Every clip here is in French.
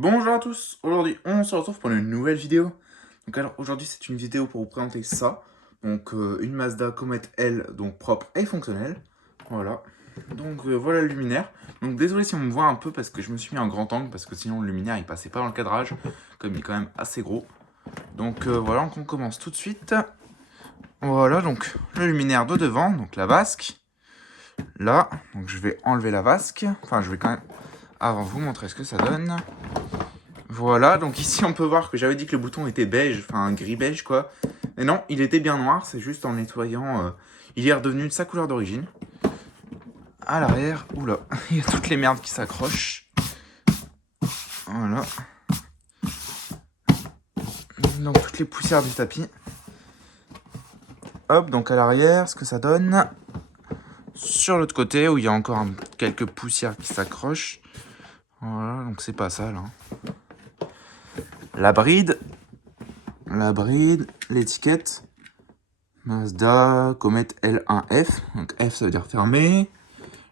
Bonjour à tous, aujourd'hui on se retrouve pour une nouvelle vidéo. Donc alors aujourd'hui c'est une vidéo pour vous présenter ça. Donc une Mazda Comet L, donc propre et fonctionnelle. Voilà. Donc voilà le luminaire. Donc désolé si on me voit un peu parce que je me suis mis en grand angle parce que sinon le luminaire il passait pas dans le cadrage. Comme il est quand même assez gros. Donc voilà, donc on commence tout de suite. Voilà donc le luminaire de devant, donc la vasque. Là, donc je vais enlever la vasque. Enfin je vais quand même avant vous montrer ce que ça donne. Voilà, donc ici on peut voir que j'avais dit que le bouton était beige, enfin gris beige quoi. Mais non, il était bien noir, c'est juste en le nettoyant, il est redevenu de sa couleur d'origine. À l'arrière, oula, il y a toutes les merdes qui s'accrochent. Voilà. Donc toutes les poussières du tapis. Hop, donc à l'arrière, ce que ça donne. Sur l'autre côté, où il y a encore quelques poussières qui s'accrochent. Voilà, donc c'est pas sale. Hein. La bride, l'étiquette. Mazda Comet L1F, donc F ça veut dire fermé.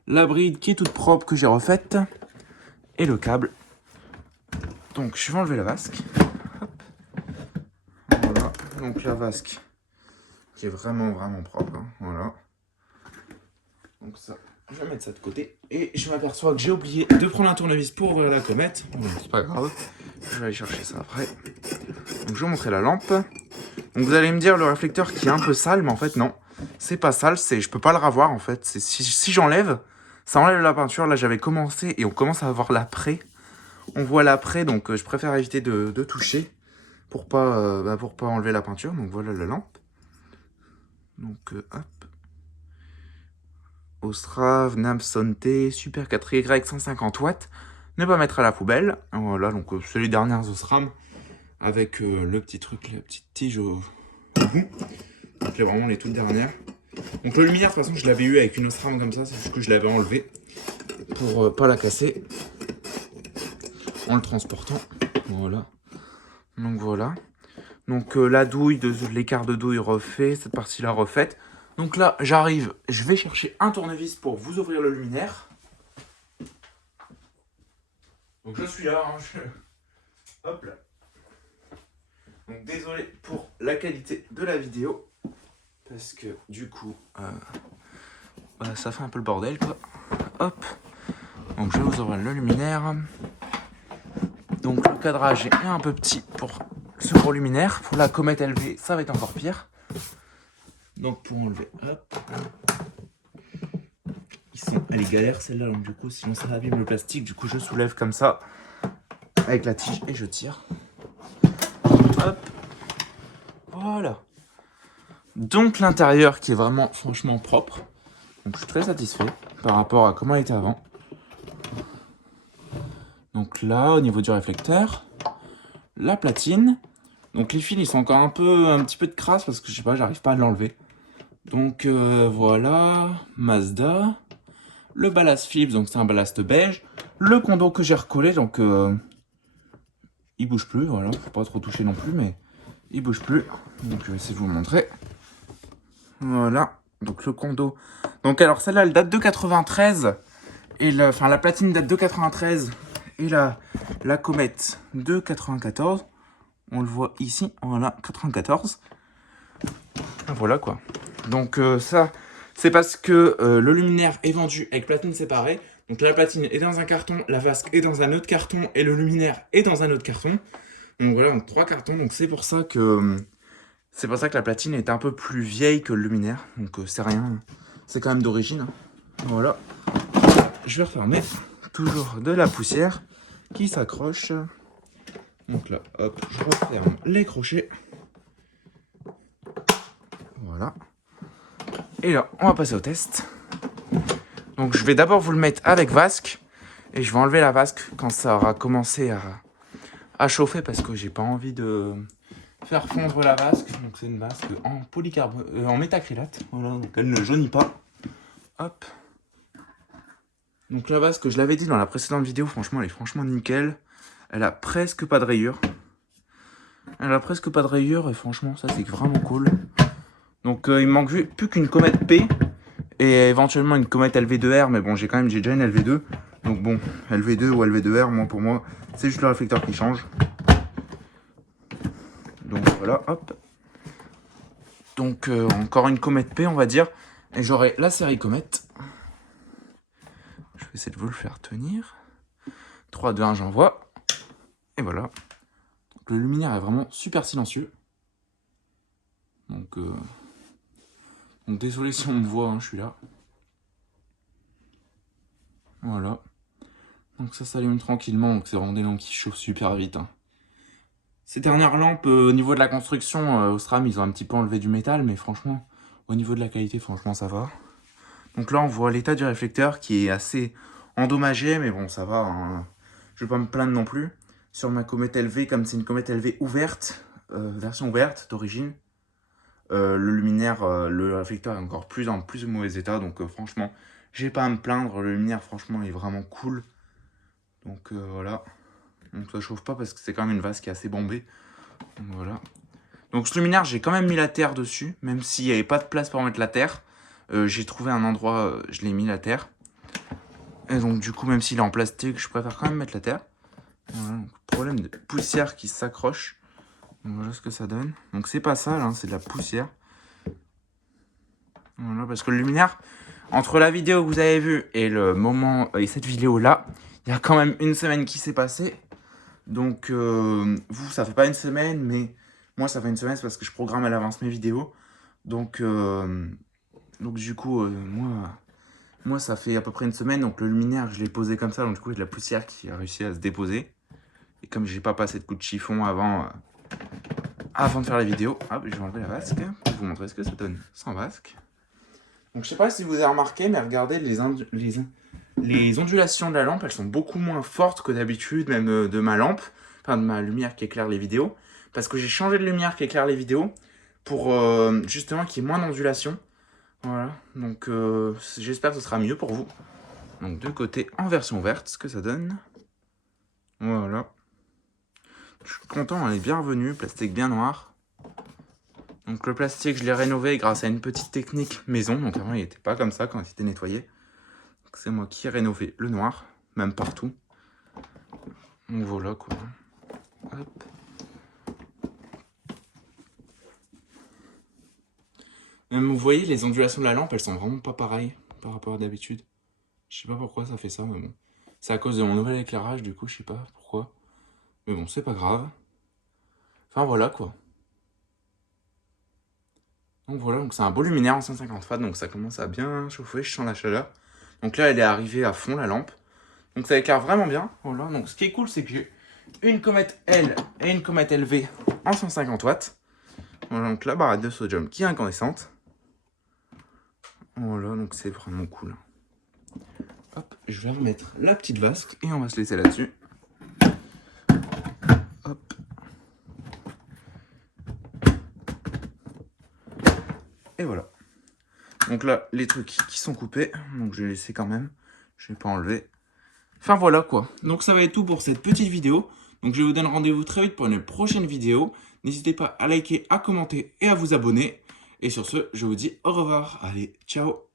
La bride qui est toute propre que j'ai refaite. Et le câble. Donc je vais enlever la vasque. Hop. Voilà, donc la vasque qui est vraiment propre. Hein. Voilà. Donc ça, je vais mettre ça de côté. Et je m'aperçois que j'ai oublié de prendre un tournevis pour ouvrir la comète. Bon, c'est pas grave, je vais aller chercher ça après. Donc je vais vous montrer la lampe. Donc vous allez me dire le réflecteur qui est un peu sale, mais en fait non. C'est pas sale, je peux pas le ravoir en fait. Si j'enlève, ça enlève la peinture. Là j'avais commencé et on commence à avoir l'après. On voit l'après, donc je préfère éviter de toucher pour pas enlever la peinture. Donc voilà la lampe. Donc hop. Ostrave, Namsonte, Super 4Y 150 watts. Ne pas mettre à la poubelle. Voilà, donc c'est les dernières Osram avec le petit truc, la petite tige au bout. Donc là vraiment les toutes dernières. Donc le luminaire de toute façon je l'avais eu avec une Osram comme ça, c'est juste que je l'avais enlevé pour pas la casser en le transportant. Voilà. Donc voilà. Donc la douille, l'écart de douille refait, cette partie-là refaite. Donc là j'arrive, je vais chercher un tournevis pour vous ouvrir le luminaire. Donc je suis là, hein, hop là. Donc désolé pour la qualité de la vidéo. Parce que du coup, ça fait un peu le bordel quoi. Hop. Donc je vais vous ouvrir le luminaire. Donc le cadrage est un peu petit pour ce gros luminaire. Pour la Comet LV, ça va être encore pire. Donc pour enlever, hop. Elle est galère celle-là, donc du coup sinon ça abîme le plastique. Du coup je soulève comme ça avec la tige et je tire. Hop. Voilà. Donc l'intérieur qui est vraiment franchement propre. Donc je suis très satisfait par rapport à comment il était avant. Donc là, au niveau du réflecteur, la platine. Donc les fils, ils sont encore un petit peu de crasse parce que je sais pas, j'arrive pas à l'enlever. Donc voilà, Mazda. Le ballast Philips, donc c'est un ballast beige. Le condo que j'ai recollé, donc il bouge plus, voilà, faut pas trop toucher non plus, mais il bouge plus. Donc je vais essayer de vous le montrer. Voilà, donc le condo. Donc alors celle-là, elle date de 93. Et la platine date de 93. Et la comète de 94. On le voit ici, voilà, 94. Voilà quoi. Donc ça, c'est parce que le luminaire est vendu avec platine séparée. Donc la platine est dans un carton, la vasque est dans un autre carton et le luminaire est dans un autre carton. Donc voilà, donc 3 cartons. Donc c'est pour ça que la platine est un peu plus vieille que le luminaire. Donc c'est rien, c'est quand même d'origine. Hein. Voilà. Je vais refermer. Toujours de la poussière qui s'accroche. Donc là, hop, je referme les crochets. Voilà. Et là, on va passer au test. Donc je vais d'abord vous le mettre avec vasque. Et je vais enlever la vasque quand ça aura commencé à chauffer parce que j'ai pas envie de faire fondre la vasque. Donc c'est une vasque en métacrylate. Voilà, donc elle ne jaunit pas. Hop. Donc la vasque, je l'avais dit dans la précédente vidéo, franchement, elle est franchement nickel. Elle a presque pas de rayures. Et franchement, ça c'est vraiment cool. Donc il me manque plus qu'une comète P et éventuellement une comète LV2R, mais bon, j'ai déjà une LV2. Donc bon, LV2 ou LV2R, moi pour moi, c'est juste le réflecteur qui change. Donc voilà, hop. Donc encore une Comet P, on va dire. Et j'aurai la série Comet. Je vais essayer de vous le faire tenir. 3, 2, 1, j'envoie. Et voilà. Donc, le luminaire est vraiment super silencieux. Donc désolé si on me voit, hein, je suis là. Voilà. Donc ça s'allume tranquillement, donc c'est vraiment des lampes qui chauffent super vite. Hein. Ces dernières lampes, au niveau de la construction, Osram, ils ont un petit peu enlevé du métal, mais franchement, au niveau de la qualité, franchement, ça va. Donc là, on voit l'état du réflecteur qui est assez endommagé, mais bon, ça va. Hein. Je vais pas me plaindre non plus. Sur ma Comet LV, comme c'est une Comet LV ouverte, version ouverte d'origine, le luminaire, le réflecteur est encore en plus mauvais état. Donc franchement, j'ai pas à me plaindre. Le luminaire, franchement, est vraiment cool. Donc voilà. Donc ça chauffe pas parce que c'est quand même une vase qui est assez bombée. Donc voilà. Donc ce luminaire, j'ai quand même mis la terre dessus, même s'il n'y avait pas de place pour mettre la terre. J'ai trouvé un endroit, je l'ai mis la terre. Et donc du coup, même s'il est en plastique, je préfère quand même mettre la terre. Voilà, donc, problème de poussière qui s'accroche. Voilà ce que ça donne. Donc c'est pas sale, hein, c'est de la poussière. Voilà, parce que le luminaire, entre la vidéo que vous avez vue et le moment et cette vidéo là, il y a quand même une semaine qui s'est passée. Donc vous, ça fait pas une semaine, mais moi ça fait une semaine parce que je programme à l'avance mes vidéos. Donc du coup, moi ça fait à peu près une semaine. Donc le luminaire, je l'ai posé comme ça. Donc du coup, il y a de la poussière qui a réussi à se déposer. Et comme j'ai pas passé de coup de chiffon avant de faire la vidéo, hop, je vais enlever la vasque pour vous montrer ce que ça donne sans vasque. Donc je sais pas si vous avez remarqué, mais regardez les ondulations de la lampe, elles sont beaucoup moins fortes que d'habitude, même de ma lampe, enfin de ma lumière qui éclaire les vidéos. Parce que j'ai changé de lumière qui éclaire les vidéos pour justement qu'il y ait moins d'ondulations. Voilà, donc j'espère que ce sera mieux pour vous. Donc de côté en version verte, ce que ça donne. Voilà. Je suis content, elle est bien revenue, plastique bien noir. Donc le plastique, je l'ai rénové grâce à une petite technique maison. Donc avant, il n'était pas comme ça quand il était nettoyé. C'est moi qui ai rénové le noir, même partout. Donc voilà quoi. Hop. Même vous voyez, les ondulations de la lampe, elles sont vraiment pas pareilles par rapport à d'habitude. Je sais pas pourquoi ça fait ça, mais bon. C'est à cause de mon nouvel éclairage, du coup, je sais pas pourquoi. Mais bon, c'est pas grave. Enfin voilà quoi. Donc voilà, donc c'est un beau luminaire en 150 watts, donc ça commence à bien chauffer, je sens la chaleur. Donc là, elle est arrivée à fond, la lampe. Donc ça éclaire vraiment bien. Voilà, donc ce qui est cool, c'est que j'ai une Comet L et une Comet LV en 150 watts. Voilà, donc la barrette de sodium qui est incandescente. Voilà, donc c'est vraiment cool. Hop, je vais remettre la petite vasque et on va se laisser là-dessus. Hop. Et voilà. Donc là, les trucs qui sont coupés, donc je vais laisser quand même. Je vais pas enlever. Enfin voilà quoi. Donc ça va être tout pour cette petite vidéo. Donc je vous donne rendez-vous très vite pour une prochaine vidéo. N'hésitez pas à liker, à commenter et à vous abonner. Et sur ce, je vous dis au revoir. Allez, ciao.